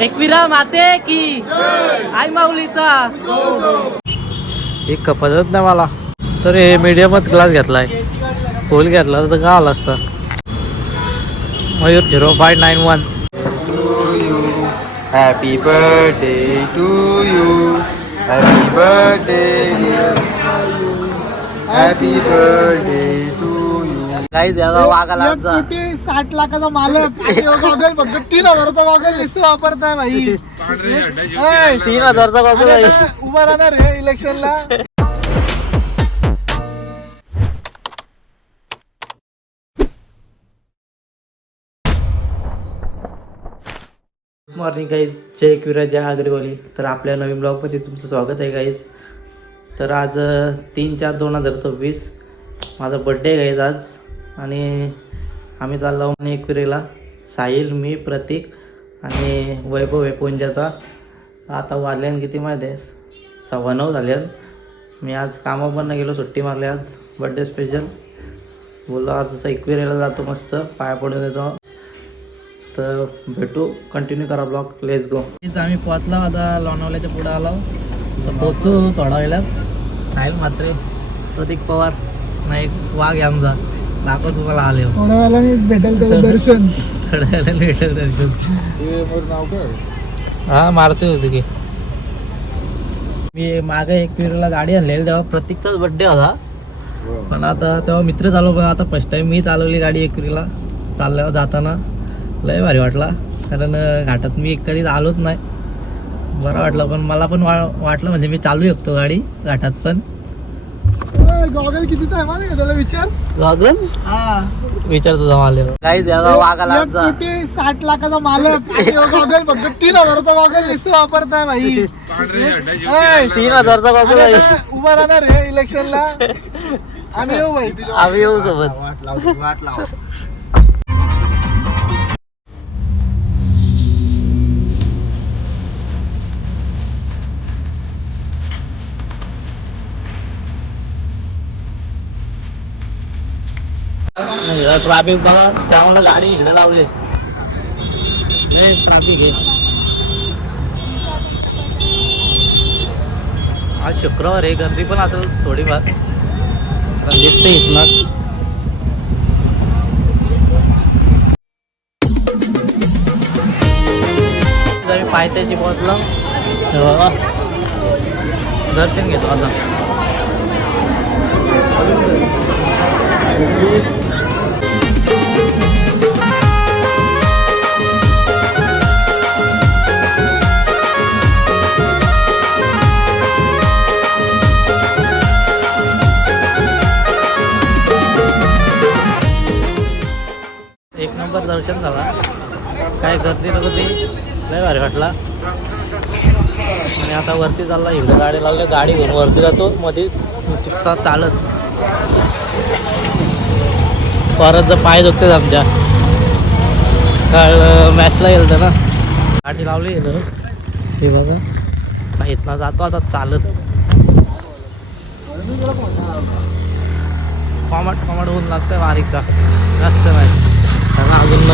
एकविरा माते की आई माऊलीचा एक खपतच नाही मला, तर हे मीडियमच ग्लास घेतलाय. फुल घेतला तर का आला असता. Mayur 0591. Happy birthday to you, happy birthday dear, happy birthday to you. काही द्यावा वागायला 60 लाखाचा मालक गॉगल फक्त 3000चा गॉगल निसू वापरताय भाई. 3000चा गॉगल उभा राहणार हे इलेक्शनला. मॉर्निंग गाईज, जय एकविरा जय आगरीवाली. तर आपल्या नवीन ब्लॉगमध्ये तुमचं स्वागत आहे गाईज. तर आज 3/4/2026 माझा बड्डे आहे गाईज आज. आणि आम्ही चाललो आणि एकविरेला. साहिल, मी, प्रतीक आणि वैभव आहे पुंजाचा. आता वाजल्यान किती माहिती आहे, 9:15 झाल्यात. मी आज कामं पण नाही गेलो, सुट्टी मारली आज बड्डे स्पेशल. बोललो आज एकविरेला जातो, मस्त पाया पडून येतो. तर भेटू, कंटिन्यू करा ब्लॉग, लेट्स गो. आम्ही पोचला, आता लोणावल्याच्या पुढे आलो. तर पोचू थोडा वेळात. साहिल म्हात्रे, प्रतीक पवार, नाही एक वाघ आहे आमचा, दाखव तुम्हाला आले. थोड्या वेळाने भेटेल त्याचं दर्शन. थोड्या वेळाने भेटेल दर्शन. हा, मारते होते की मी मागे एकविरेला गाडी आणलेली, तेव्हा प्रतीकचाच बड्डे होता. पण आता तेव्हा मित्र चालव, पण आता फर्स्ट टाइम मी चालवली गाडी एकविरेला. चालल्यावर जाताना लय भारी वाटला, कारण घाटात मी कधी आलोच नाही. बरं वाटलं, पण मला पण वाटलं म्हणजे मी चालू शकतो गाडी घाटात पण. गॉगल कितीचा आहे माझ्या त्याला विचार. गॉगल विचारतो जमाले काही वागायला 60 लाखाचा मालक गॉगल फक्त 3000चा गॉगल निसू वापरताय भाई. 3000चा गॉगल उभा राहणार हे इलेक्शनला. आम्ही येऊ भाई, आम्ही येऊ सोबत. वाट लाव. ट्रॅफिक बघा, त्यामुळे गाडी इकडे लावली. ट्रॅफिक आहे आज, शुक्रवार आहे, गर्दी पण असेल थोडीफार. दिसते इथनं. मी पायथ्याची पोहोचलो, दर्शन घेतो आता. एक नंबर दर्शन झाला, काय गर्दी नव्हती, लय भारी वाटला. आणि आता वरती चालला, इकडे गाडी लावली, गाडी घेऊन वरती जातो. मध्ये चुकता चालत, परत जर पाय दुखतेच आमच्या, काल मॅचला गेलं ना. गाडी लावली इथं, हे बघा. इथनं जातो आता चालत. कॉमट ऊन लागतं बारीकचा, जास्त नाही. कारण अजून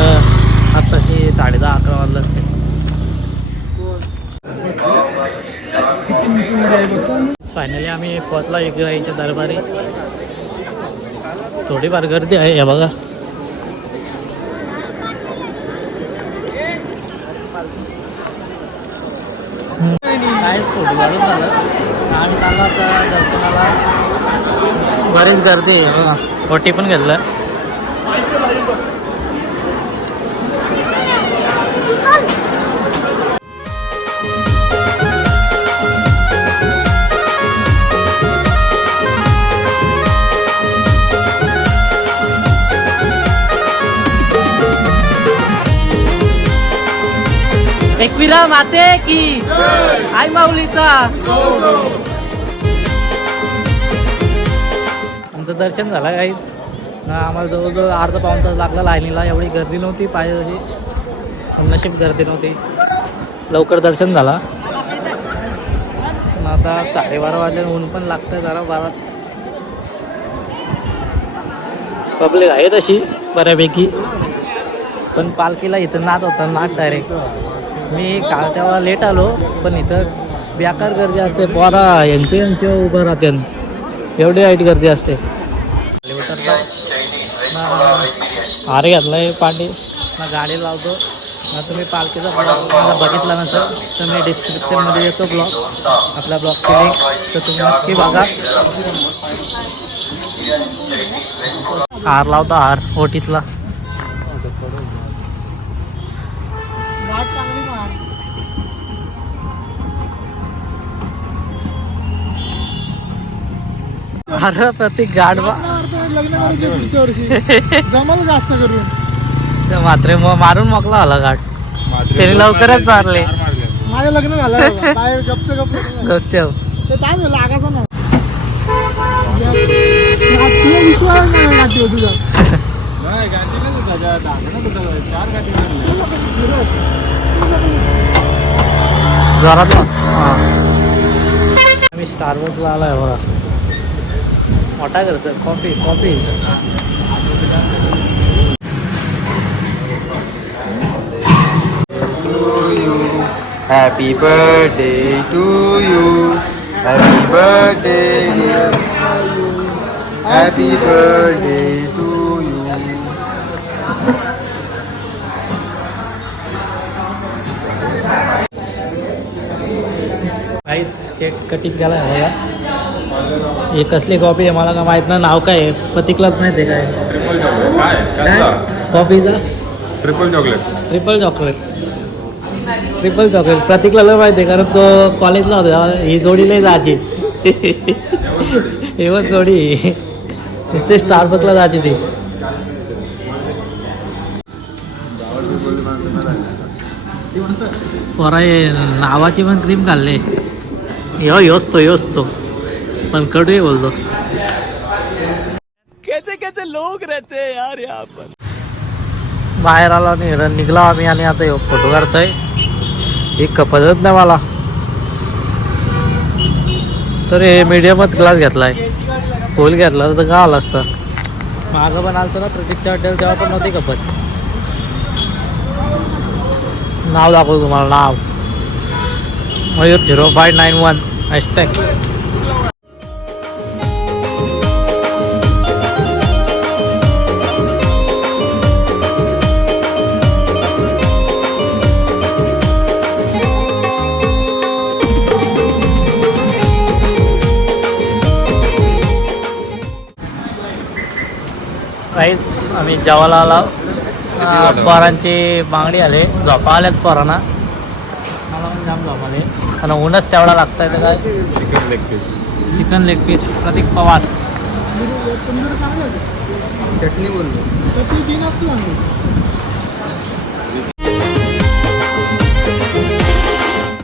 आत्ताची 10:30-11 वाजलं असते. फायनली आम्ही पोचला एकविराईच्या दरबारी. थोडीफार गर्दी आहे, हे बघा. काहीच फोटो काढून झालं. आम्ही चाललो आता दर्शनाला. बरीच गर्दी आहे बघा, ओटी पण घेतलं. एकविरा माते की आई माऊलीचा. आमचं दर्शन झालं काहीच. आम्हाला जवळजवळ अर्धा-पाऊण तास लागला लाईनीला. एवढी गर्दी नव्हती पाहिजे तशी, नशीब गर्दी नव्हती, लवकर दर्शन झाला. आता 12:30 वाजले, ऊन पण लागतं जरा. 12च पब्लिक आहे तशी. बऱ्यापैकी. पण पालखीला इथं नाद होता, नाद डायरेक्ट. मी काल तेव्हा लेट आलो, पण इथं बेकार गर्दी असते. पोरा यांचे उभं राहते, एवढी वाईट गर्दी असते. हार घेतलाय पांडे ना, गाडी लावतो ना. तुम्ही पालखीचा ब्लॉग माझा बघितला नसेल तर मी डिस्क्रिप्शनमध्ये देतो ब्लॉग, आपल्या ब्लॉगची लिंक, तर तुम्ही नक्की बघा. हार लावता, हार ओटीतला. वाट चांगली मार. अरे प्रतीक गाडवा लग्न करायचे पुढच्या वर्षी जमल जास्त करून. मात्र मारून मोकला आला घाट. त्याने लवकरच मारले. माझं लग्न झालं बाबा. काय गप्प गप्प गपचप. ते काय झालं लागायचं ना. तुला विश्वास नाही गाठी होती का? जोरात मी स्टारबक्सला आलाय बघा. मोठा करतो coffee. Happy birthday to you. Happy birthday dear. Happy birthday to you. काहीच केक कटिंग केला आहे बघा. ही कसली कॉफी आहे मला का माहीत नाही. नाव काय आहे प्रतीकलाच माहिती आहे काय कॉफीचा? Triple chocolate. प्रतीकला लय माहिती आहे, कारण तो कॉलेजला होता. ही जोडी लय जायची. एवढ जोडी नुसते स्टारबक्सला जायची ती. पोरा नावाची पण क्रीम खाल्ले. योच तो पण कडू आहे बोलतो. कैसे लोग रहते हैं यार यहाँ पर. बाहेर आलो आणि निघलो आम्ही, आणि आता फोटो काढतोय. ही खपतच नाही मला, तर हे मीडियमच ग्लास घेतलाय. फुल घेतला तर का आला असतं. मागं पण आलतो ना प्रतीकच्या हॉटेल, तेव्हा पण नव्हती खपत. नाव दाखवतो तुम्हाला, नाव मयूर 0591 हॅशटॅग. काहीच आम्ही जेवायला आलो. पोरांची मागणी आली, झोपा आल्यात पोरांना. मला पण जाम झोप आले, आणि ऊनच तेवढा लागतंय. तर काय चिकन लेग पीस प्रतीक पवार. चटणी बोललो. तर ती 3 असतो.